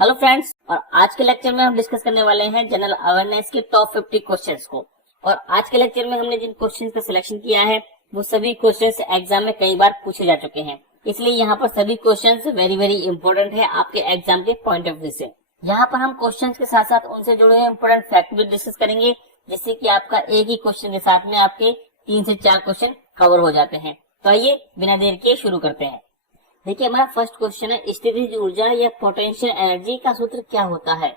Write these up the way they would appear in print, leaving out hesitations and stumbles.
Hello friends, और आज के लेक्चर में हम डिस्कस करने वाले हैं जनरल अवेयरनेस के टॉप 50 क्वेश्चंस को। और आज के लेक्चर में हमने जिन क्वेश्चंस का सिलेक्शन किया है वो सभी क्वेश्चंस एग्जाम में कई बार पूछे जा चुके हैं, इसलिए यहाँ पर सभी क्वेश्चंस वेरी वेरी इंपॉर्टेंट है आपके एग्जाम के पॉइंट ऑफ व्यू से। यहाँ पर हम क्वेश्चंस के साथ साथ उनसे जुड़े हुए इंपॉर्टेंट फैक्ट भी डिस्कस करेंगे, जिससे कि आपका एक ही क्वेश्चन के साथ में आपके 3 से 4 क्वेश्चन कवर हो जाते हैं। तो आइए बिना देर के शुरू करते हैं। देखिए, हमारा फर्स्ट क्वेश्चन है, स्थितिज ऊर्जा या पोटेंशियल एनर्जी का सूत्र क्या होता है।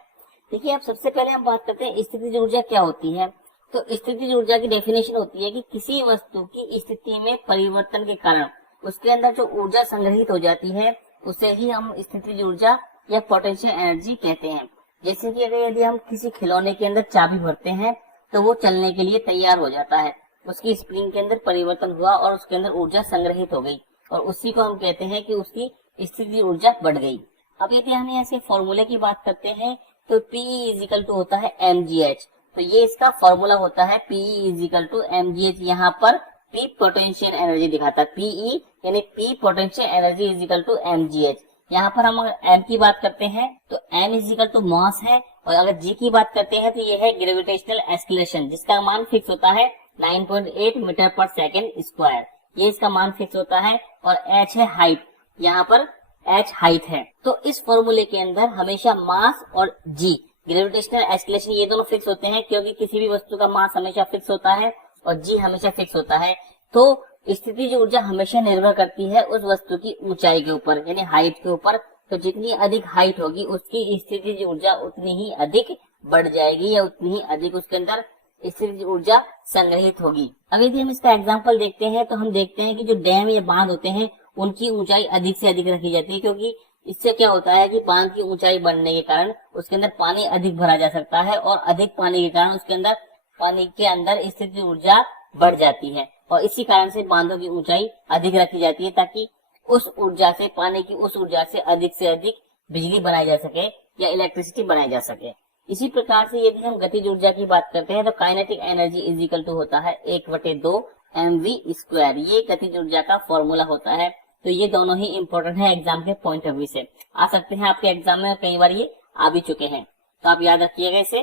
देखिए, अब सबसे पहले हम बात करते हैं स्थितिज ऊर्जा क्या होती है। तो स्थितिज ऊर्जा की डेफिनेशन होती है कि किसी वस्तु की स्थिति में परिवर्तन के कारण उसके अंदर जो ऊर्जा संग्रहित हो जाती है उसे ही हम स्थितिज ऊर्जा या पोटेंशियल एनर्जी कहते हैं। जैसे कि अगर यदि हम किसी खिलौने के अंदर चाबी भरते हैं तो वो चलने के लिए तैयार हो जाता है, उसकी स्प्रिंग के अंदर परिवर्तन हुआ और उसके अंदर ऊर्जा संग्रहित हो गई, और उसी को हम कहते हैं कि उसकी स्थितिज ऊर्जा बढ़ गई। अब यदि हम ऐसे फॉर्मूले की बात करते हैं तो Pe इजिकल टू होता है mgh। तो ये इसका फॉर्मूला होता है Pe इजिकल टू mgh। यहाँ पर P पोटेंशियल एनर्जी दिखाता है, Pe यानी P potential energy equal to mgh। यहाँ पर हम अगर m की बात करते हैं तो m इजिकल टू मास है, और अगर g की बात करते हैं तो ये है ग्रेविटेशनल एक्सीलरेशन, जिसका मान फिक्स होता है 9.8 मीटर पर सेकेंड स्क्वायर। ये इसका मान फिक्स होता है। और h है हाइट, यहाँ पर h हाइट है। तो इस फॉर्मूले के अंदर हमेशा मास और g ग्रेविटेशनल एक्सीलरेशन ये दोनों फिक्स होते हैं, क्योंकि किसी भी वस्तु का मास हमेशा फिक्स होता है और g हमेशा फिक्स होता है। तो स्थितिज ऊर्जा हमेशा निर्भर करती है उस वस्तु की ऊंचाई के ऊपर, यानी हाइट के ऊपर। तो जितनी अधिक हाइट होगी उसकी स्थितिज ऊर्जा उतनी ही अधिक बढ़ जाएगी, या उतनी ही अधिक उसके अंदर स्थितिज ऊर्जा संग्रहित होगी। अब यदि हम इसका एग्जांपल देखते हैं तो हम देखते हैं कि जो डैम या बांध होते हैं उनकी ऊंचाई अधिक से अधिक रखी जाती है, क्योंकि इससे क्या होता है कि बांध की ऊंचाई बढ़ने के कारण उसके अंदर पानी अधिक भरा जा सकता है, और अधिक पानी के कारण उसके अंदर पानी के अंदर स्थितिज ऊर्जा बढ़ जाती है। और इसी कारण से बांधों की ऊंचाई अधिक रखी जाती है, ताकि उस ऊर्जा से, पानी की उस ऊर्जा से अधिक बिजली बनाई जा सके या इलेक्ट्रिसिटी बनाई जा सके। इसी प्रकार से यदि हम गतिज ऊर्जा की बात करते हैं तो काइनेटिक एनर्जी इजिकल टू होता है 1/2 mv²। ये गतिज ऊर्जा का फॉर्मूला होता है। तो ये दोनों ही इंपॉर्टेंट है एग्जाम के पॉइंट ऑफ व्यू से, आ सकते हैं आपके एग्जाम में, कई बार ये आ भी चुके हैं, तो आप याद रखिएगा इसे।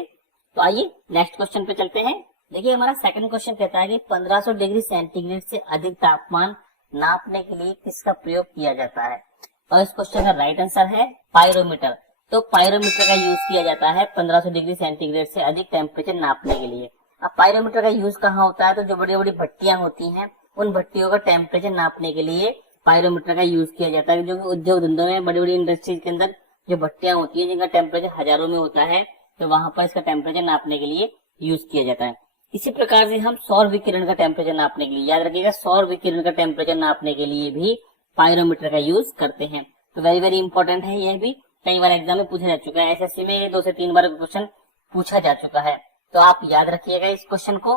तो आइए नेक्स्ट क्वेश्चन पे चलते हैं। देखिए, हमारा सेकंड क्वेश्चन कहता है कि 1500 डिग्री सेंटीग्रेड से अधिक तापमान नापने के लिए किसका प्रयोग किया जाता है। और इस क्वेश्चन का राइट आंसर है पायरोमीटर। तो पायरोमीटर का यूज किया जाता है 1500 डिग्री सेंटीग्रेड से अधिक टेम्परेचर नापने के लिए। अब पायरोमीटर का यूज कहाँ होता है, तो जो बड़ी बड़ी भट्टियां होती हैं उन भट्टियों का टेम्परेचर नापने के लिए पायरोमीटर का यूज किया जाता है। जो उद्योग धंधों में, बड़ी बड़ी इंडस्ट्रीज के अंदर जो भट्टियां होती है जिनका टेम्परेचर हजारों में होता है, तो वहां पर इसका टेम्परेचर नापने के लिए यूज किया जाता है। इसी प्रकार से हम सौर विकिरण का टेम्परेचर नापने के लिए, याद रखिएगा, सौर विकिरण का टेम्परेचर नापने के लिए भी पायरोमीटर का यूज करते हैं। तो वेरी वेरी इंपॉर्टेंट है, यह भी कई बार एग्जाम में पूछा जा चुका है। एसएससी में 2 से 3 बार क्वेश्चन पूछा जा चुका है, तो आप याद रखिएगा इस क्वेश्चन को।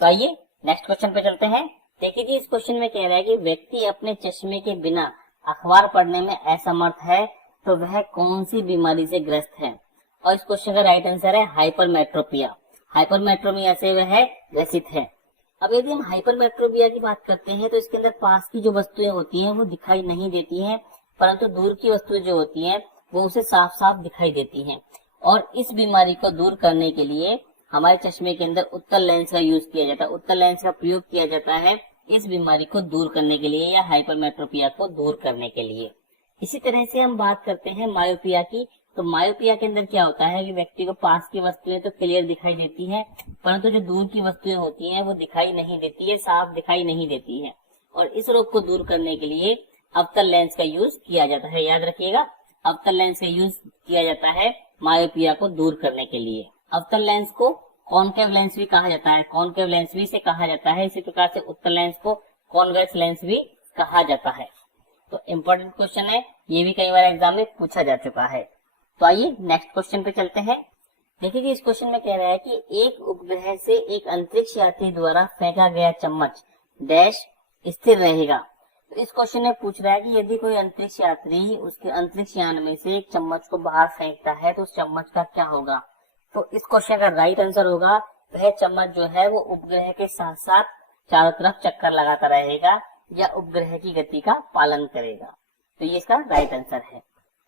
तो आइए नेक्स्ट क्वेश्चन पे चलते हैं। देखिए जी, इस क्वेश्चन में कह रहा है कि व्यक्ति अपने चश्मे के बिना अखबार पढ़ने में असमर्थ है, तो वह कौन सी बीमारी से ग्रस्त है। और इस क्वेश्चन का राइट आंसर है हाइपरमेट्रोपिया। हाइपरमेट्रोपिया से वह ग्रसित है। अब यदि हम हाइपरमेट्रोपिया की बात करते हैं तो इसके अंदर पास की जो वस्तुएं होती हैं वो दिखाई नहीं देती हैं, परंतु दूर की वस्तुएं जो होती हैं वो उसे साफ साफ दिखाई देती हैं। और इस बीमारी को दूर करने के लिए हमारे चश्मे के अंदर उत्तल लेंस का यूज किया जाता है, उत्तल लेंस का प्रयोग किया जाता है इस बीमारी को दूर करने के लिए, या हाइपरमेट्रोपिया को दूर करने के लिए। इसी तरह से हम बात करते हैं मायोपिया की। तो मायोपिया के अंदर क्या होता है कि व्यक्ति को पास की वस्तुएं तो क्लियर दिखाई देती है, परंतु जो दूर की वस्तुएं होती हैं वो दिखाई नहीं देती है, साफ दिखाई नहीं देती है। और इस रोग को दूर करने के लिए अवतल लेंस का यूज किया जाता है। याद रखिएगा, अवतल लेंस का यूज किया जाता है मायोपिया को दूर करने के लिए। अवतल लेंस को कॉनकेव लेंस भी कहा जाता है, कॉनकेव लेंस भी से कहा जाता है। इसी प्रकार से उत्तल लेंस को कॉन्वेक्स लेंस भी कहा जाता है। तो इम्पोर्टेंट क्वेश्चन है, ये भी कई बार एग्जाम में पूछा जा चुका है। तो आइए नेक्स्ट क्वेश्चन पे चलते हैं। देखिए, इस क्वेश्चन में कह रहा है कि एक उपग्रह से एक अंतरिक्ष यात्री द्वारा फेंका गया चम्मच डैश स्थिर रहेगा। तो इस क्वेश्चन में पूछ रहा है कि यदि कोई अंतरिक्ष यात्री उसके अंतरिक्ष यान में से एक चम्मच को बाहर फेंकता है तो उस चम्मच का क्या होगा। तो इस क्वेश्चन का राइट आंसर होगा, वह चम्मच जो है वो उपग्रह के साथ साथ चारों तरफ चक्कर लगाता रहेगा या उपग्रह की गति का पालन करेगा। तो ये इसका राइट आंसर है।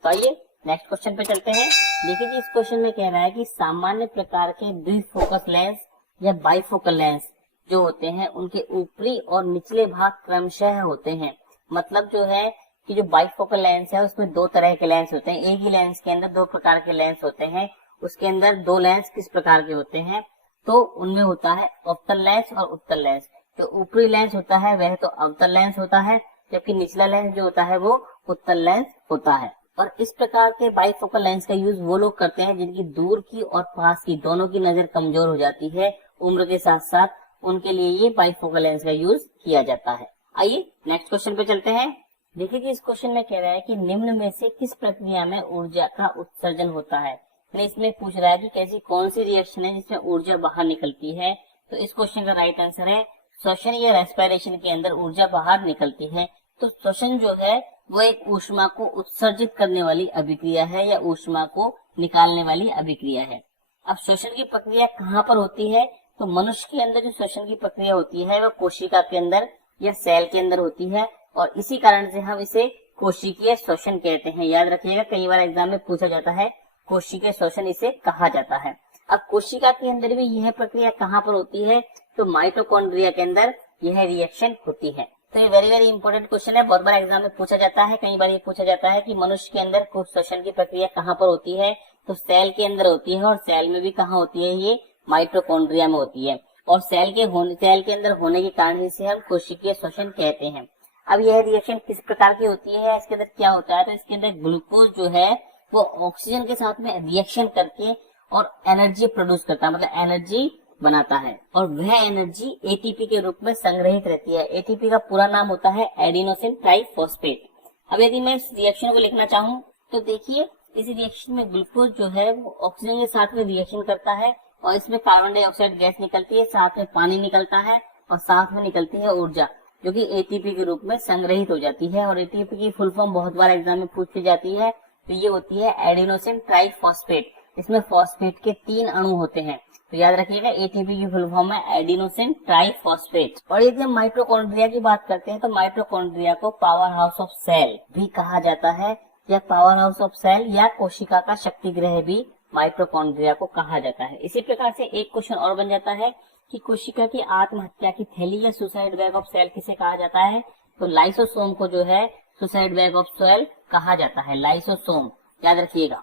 तो आइए नेक्स्ट क्वेश्चन पे चलते हैं। देखिए जी, इस क्वेश्चन में कह रहा है कि सामान्य प्रकार के द्विफोकस लेंस या बाइफोकल लेंस जो होते हैं उनके ऊपरी और निचले भाग क्रमशः होते हैं। मतलब जो है कि जो बाइफोकल लेंस है उसमें दो तरह के लेंस होते हैं। एक ही लेंस के अंदर दो प्रकार के लेंस होते हैं। उसके अंदर दो लेंस किस प्रकार के होते हैं, तो उनमें होता है अवतल लेंस और उत्तल लेंस। जो ऊपरी लेंस होता है वह तो अवतल लेंस होता है, जबकि निचला लेंस जो होता है वो उत्तल लेंस होता है। और इस प्रकार के बाइफोकल लेंस का यूज वो लोग करते हैं जिनकी दूर की और पास की दोनों की नजर कमजोर हो जाती है उम्र के साथ साथ, उनके लिए ये बाइफोकल लेंस का यूज किया जाता है। आइए नेक्स्ट क्वेश्चन पे चलते हैं। देखिए कि इस क्वेश्चन में कह रहा है कि निम्न में से किस प्रक्रिया में ऊर्जा का उत्सर्जन होता है। इसमें पूछ रहा है कि कैसी कौन सी रिएक्शन है जिसमें ऊर्जा बाहर निकलती है। तो इस क्वेश्चन का राइट आंसर है श्वसन या रेस्पिरेशन के अंदर ऊर्जा बाहर निकलती है। तो श्वसन जो है वो एक ऊष्मा को उत्सर्जित करने वाली अभिक्रिया है या ऊष्मा को निकालने वाली अभिक्रिया है। अब श्वसन की प्रक्रिया कहाँ पर होती है, तो मनुष्य के अंदर जो श्वसन की प्रक्रिया होती है वह कोशिका के अंदर या सेल के अंदर होती है, और इसी कारण से हम इसे कोशिकीय श्वसन कहते हैं। याद रखिएगा, कई बार एग्जाम में पूछा जाता है, कोशिकीय श्वसन इसे कहा जाता है। अब कोशिका के अंदर भी यह प्रक्रिया कहाँ पर होती है, तो माइटोकॉन्ड्रिया के अंदर यह रिएक्शन होती है। तो ये वेरी वेरी इंपॉर्टेंट क्वेश्चन है, बहुत बार एग्जाम में पूछा जाता है। कई बार ये पूछा जाता है कि मनुष्य के अंदर श्वसन की प्रक्रिया कहाँ पर होती है, तो सेल के अंदर होती है, और सेल में भी कहाँ होती है, ये माइटोकॉन्ड्रिया में होती है। और सेल के अंदर होने के कारण इसे हम कोशिकीय श्वसन कहते हैं। अब यह रिएक्शन किस प्रकार की होती है, इसके अंदर क्या होता है, तो इसके अंदर ग्लूकोज जो है वो ऑक्सीजन के साथ में रिएक्शन करके और एनर्जी प्रोड्यूस करता है, मतलब एनर्जी बनाता है, और वह एनर्जी एटीपी के रूप में संग्रहित रहती है। एटीपी का पूरा नाम होता है एडिनोसिन ट्राइफॉस्फेट। अब यदि मैं इस रिएक्शन को लिखना चाहूँ तो देखिए, इस रिएक्शन में ग्लूकोज जो है वो ऑक्सीजन के साथ में रिएक्शन करता है, और इसमें कार्बन डाइऑक्साइड गैस निकलती है, साथ में पानी निकलता है, और साथ में निकलती है ऊर्जा जो कि एटीपी के रूप में संग्रहित हो जाती है। और एटीपी की फुल फॉर्म बहुत बार एग्जाम में पूछी जाती है, तो ये होती है एडिनोसिन ट्राइफॉस्फेट। इसमें फॉस्फेट के 3 अणु होते हैं, तो याद रखिएगा एटीपी की फुल फॉर्म है एडिनोसिन ट्राइफॉस्फेट। और यदि हम माइटोकॉन्ड्रिया की बात करते हैं तो माइटोकॉन्ड्रिया को पावर हाउस ऑफ सेल भी कहा जाता है, या पावर हाउस ऑफ सेल या कोशिका का शक्ति गृह भी माइटोकॉन्ड्रिया को कहा जाता है। इसी प्रकार से एक क्वेश्चन और बन जाता है कि कोशिका की आत्महत्या की थैली या सुसाइड बैग ऑफ सेल किसे कहा जाता है, तो लाइसोसोम को जो है सुसाइड बैग ऑफ सेल कहा जाता है, लाइसोसोम। याद रखिएगा,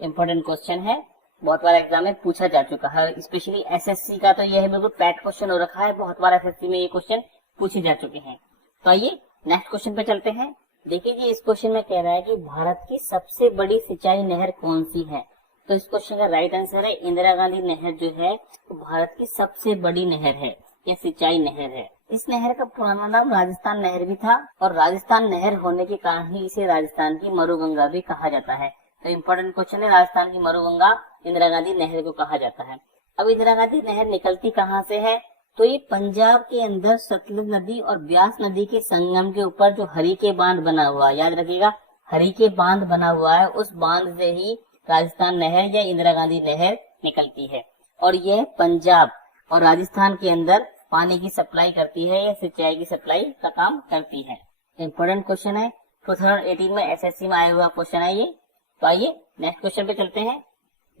इंपॉर्टेंट क्वेश्चन है, बहुत बार एग्जाम में पूछा जा चुका है, स्पेशली एसएससी का तो यह बिल्कुल पैट क्वेश्चन हो रखा है, बहुत बार एसएससी में ये क्वेश्चन पूछे जा चुके हैं। तो आइए नेक्स्ट क्वेश्चन पे चलते हैं। देखिए जी, इस क्वेश्चन में कह रहा है कि भारत की सबसे बड़ी सिंचाई नहर कौन सी है। तो इस क्वेश्चन का राइट आंसर है इंदिरा गांधी नहर जो है वो भारत की सबसे बड़ी नहर है, यह सिंचाई नहर है। इस नहर का पुराना नाम राजस्थान नहर भी था, और राजस्थान नहर होने के कारण ही इसे राजस्थान की मरुगंगा भी कहा जाता है। तो इम्पोर्टेंट क्वेश्चन है, राजस्थान की मरुगंगा इंदिरा गांधी नहर को कहा जाता है। अब इंदिरा गांधी नहर निकलती कहाँ से है, तो ये पंजाब के अंदर सतलुज नदी और ब्यास नदी के संगम के ऊपर जो हरिके बांध बना हुआ है, याद रखिएगा हरिके बांध बना हुआ है, उस बांध से ही राजस्थान नहर या इंदिरा गांधी नहर निकलती है। और यह पंजाब और राजस्थान के अंदर पानी की सप्लाई करती है या सिंचाई की सप्लाई का काम करती है। इंपॉर्टेंट क्वेश्चन है, 2018 में एसएससी में आया हुआ क्वेश्चन है ये। तो आइए नेक्स्ट क्वेश्चन पे चलते हैं।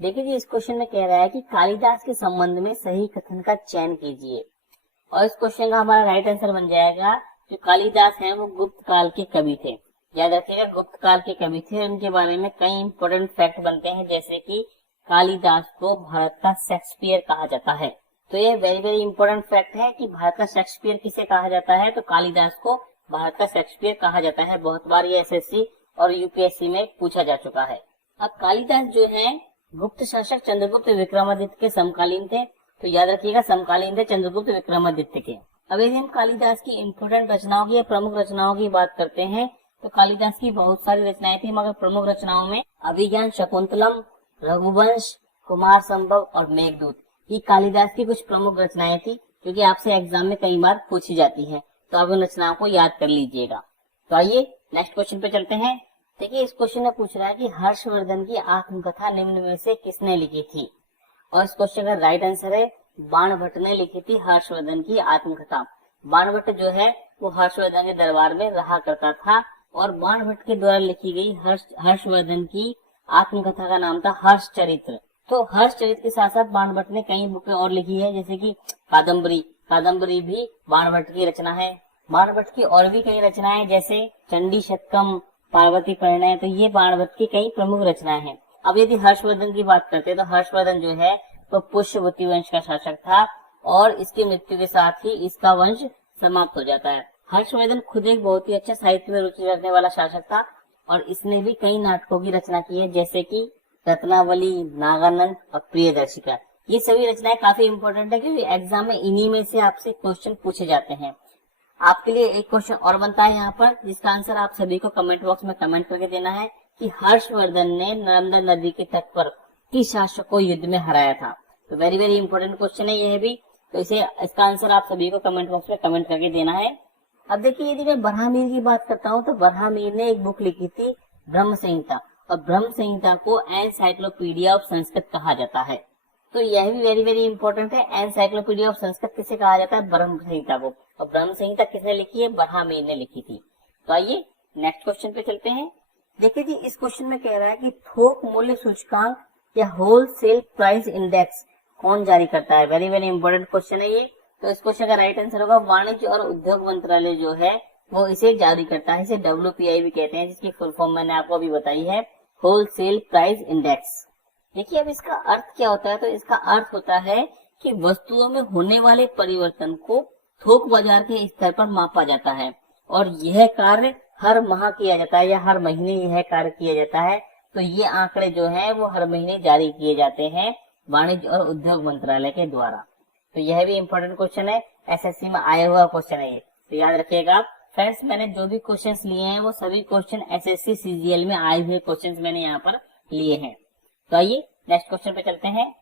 देखिए जी, इस क्वेश्चन में कह रहा है कि कालिदास के संबंध में सही कथन का चयन कीजिए, और इस क्वेश्चन का हमारा राइट आंसर बन जाएगा जो कालिदास हैं वो गुप्त काल के कवि थे। याद रखिएगा, गुप्त काल के कवि थे, उनके बारे में कई इंपॉर्टेंट फैक्ट बनते हैं, जैसे कि कालिदास को भारत का शेक्सपियर कहा जाता है। तो ये वेरी वेरी इंपॉर्टेंट फैक्ट है कि भारत का शेक्सपियर किसे कहा जाता है, तो कालिदास को भारत का शेक्सपियर कहा जाता है। बहुत बार ये एसएससी और यूपीएससी में पूछा जा चुका है। अब कालिदास जो है गुप्त शासक चंद्रगुप्त विक्रमादित्य के समकालीन थे, तो याद रखिएगा समकालीन थे चंद्रगुप्त विक्रमादित्य के। अब यदि हम कालिदास की इंपॉर्टेंट रचनाओं की या प्रमुख रचनाओं की बात करते हैं तो कालिदास की बहुत सारी रचनाएं थी, मगर प्रमुख रचनाओं में अभिज्ञान शकुंतलम, रघुवंश, कुमार संभव और मेघदूत, ये कालिदास की कुछ प्रमुख रचनाएं थी जो कि आपसे एग्जाम में कई बार पूछी जाती है, तो आप उन रचनाओं को याद कर लीजिएगा। तो आइए नेक्स्ट क्वेश्चन पे चलते हैं। देखिए, इस क्वेश्चन में पूछ रहा है कि हर्षवर्धन की आत्मकथा निम्न में से किसने लिखी थी, और इस क्वेश्चन का राइट आंसर है बाणभट्ट ने लिखी थी हर्षवर्धन की आत्मकथा। बाणभट्ट जो है वो हर्षवर्धन के दरबार में रहा करता था, और बाणभट्ट के द्वारा लिखी गई हर्षवर्धन की आत्मकथा का नाम था हर्षचरित्र। तो हर्षचरित्र के साथ साथ बाणभट्ट ने कई बुकें और लिखी है, जैसे कि कादम्बरी भी बाणभट्ट की रचना है। बाणभट्ट की और भी कई रचनाएं जैसे चंडी शतकम, पार्वती परिणय, तो ये बाणभट्ट की कई प्रमुख रचनाएं हैं। अब यदि हर्षवर्धन की बात करते हैं तो हर्षवर्धन जो है तो पुष्यवती वंश का शासक था और इसकी मृत्यु के साथ ही इसका वंश समाप्त हो जाता है। हर्षवर्धन खुद एक बहुत ही अच्छा साहित्य में रुचि रखने वाला शासक था और इसने भी कई नाटकों की रचना की है, जैसे कि रत्नावली, नागानंद और प्रियदर्शिका। ये सभी रचनाएं काफी इंपॉर्टेंट है क्योंकि एग्जाम में इन्हीं में से आपसे क्वेश्चन पूछे जाते हैं। आपके लिए एक क्वेश्चन और बनता है यहाँ पर, जिसका आंसर आप सभी को कमेंट बॉक्स में कमेंट करके देना है कि हर्षवर्धन ने नर्मदा नदी के तट पर किस शासक को युद्ध में हराया था। तो वेरी वेरी इंपॉर्टेंट क्वेश्चन है यह भी, तो इसका आंसर आप सभी को कमेंट बॉक्स में कमेंट करके देना है। अब देखिए, यदि मैं बरहामीर की बात करता हूँ तो बरहामीर ने एक बुक लिखी थी ब्रह्म संहिता, और ब्रह्म संहिता को एनसाइक्लोपीडिया ऑफ संस्कृत कहा जाता है। तो यह भी वेरी वेरी इंपॉर्टेंट है। एनसाइक्लोपीडिया ऑफ संस्कृत किसे कहा जाता है? ब्रह्म संहिता को। और ब्रह्म संहिता किसने लिखी है? बरहामीर ने लिखी थी। तो आइए नेक्स्ट क्वेश्चन पे चलते हैं। देखिए जी, इस क्वेश्चन में कह रहा है कि थोक मूल्य सूचकांक या होलसेल प्राइस इंडेक्स कौन जारी करता है? वेरी वेरी इंपॉर्टेंट क्वेश्चन है ये। तो इस क्वेश्चन का राइट आंसर होगा वाणिज्य और उद्योग मंत्रालय जो है वो इसे जारी करता है। इसे WPI भी कहते हैं, जिसकी फुल फॉर्म मैंने आपको अभी बताई है, होलसेल प्राइस इंडेक्स। देखिए, अब इसका अर्थ क्या होता है? तो इसका अर्थ होता है कि वस्तुओं में होने वाले परिवर्तन को थोक बाजार के स्तर पर मापा जाता है और यह कार्य हर माह किया जाता है या हर महीने यह कार्य किया जाता है। तो ये आंकड़े जो है वो हर महीने जारी किए जाते हैं वाणिज्य और उद्योग मंत्रालय के द्वारा। तो यह भी इंपॉर्टेंट क्वेश्चन है, SSC में आया हुआ क्वेश्चन है ये, तो याद रखिएगा आप। फ्रेंड्स, मैंने जो भी क्वेश्चंस लिए हैं वो सभी क्वेश्चन SSC CGL में आए हुए क्वेश्चंस मैंने यहाँ पर लिए हैं। तो आइए नेक्स्ट क्वेश्चन पे चलते हैं।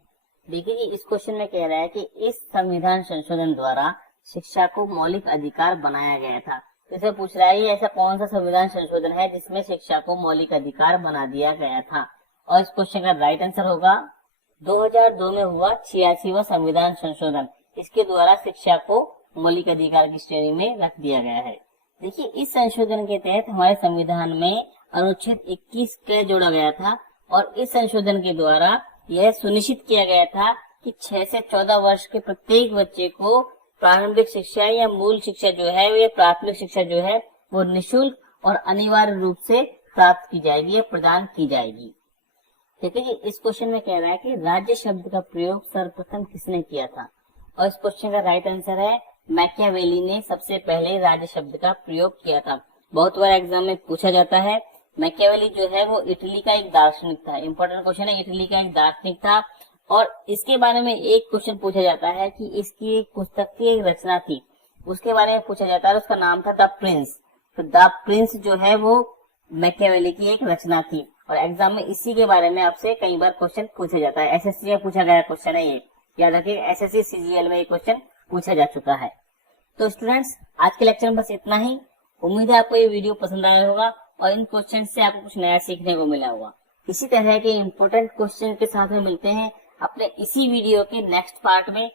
देखिए, इस क्वेश्चन में कह रहा है कि इस संविधान संशोधन द्वारा शिक्षा को मौलिक अधिकार बनाया गया था। तो इसे पूछ रहा है ऐसा कौन सा संविधान संशोधन है जिसमें शिक्षा को मौलिक अधिकार बना दिया गया था? और इस क्वेश्चन का राइट आंसर होगा 2002 में हुआ 86वां संविधान संशोधन। इसके द्वारा शिक्षा को मौलिक अधिकार की श्रेणी में रख दिया गया है। देखिए, इस संशोधन के तहत हमारे संविधान में अनुच्छेद 21 के जोड़ा गया था और इस संशोधन के द्वारा यह सुनिश्चित किया गया था कि 6 से 14 वर्ष के प्रत्येक बच्चे को प्रारंभिक शिक्षा या मूल शिक्षा जो है या प्राथमिक शिक्षा जो है वो निःशुल्क और अनिवार्य रूप से प्राप्त की जाएगी या प्रदान की जाएगी। देखिए जी, इस क्वेश्चन में कह रहा है कि राज्य शब्द का प्रयोग सर्वप्रथम किसने किया था? और इस क्वेश्चन का राइट आंसर है मैकियावेली ने सबसे पहले राज्य शब्द का प्रयोग किया था। बहुत बार एग्जाम में पूछा जाता है। मैकियावेली जो है वो इटली का एक दार्शनिक था। इंपॉर्टेंट क्वेश्चन है, इटली का एक दार्शनिक था और इसके बारे में एक क्वेश्चन पूछा जाता है कि इसकी एक पुस्तक की एक रचना थी, उसके बारे में पूछा जाता है, उसका नाम था द प्रिंस। तो द प्रिंस जो है वो मैकियावेली की एक रचना थी और एग्जाम में इसी के बारे में आपसे कई बार क्वेश्चन पूछा जाता है। SSC में पूछा गया क्वेश्चन है ये, याद रखिए। SSC CGL में ये क्वेश्चन पूछा जा चुका है। तो स्टूडेंट्स, आज के लेक्चर में बस इतना ही। उम्मीद है आपको ये वीडियो पसंद आया होगा और इन क्वेश्चन से आपको कुछ नया सीखने को मिला होगा। इसी तरह के इम्पोर्टेंट क्वेश्चन के साथ में मिलते हैं अपने इसी वीडियो के नेक्स्ट पार्ट में।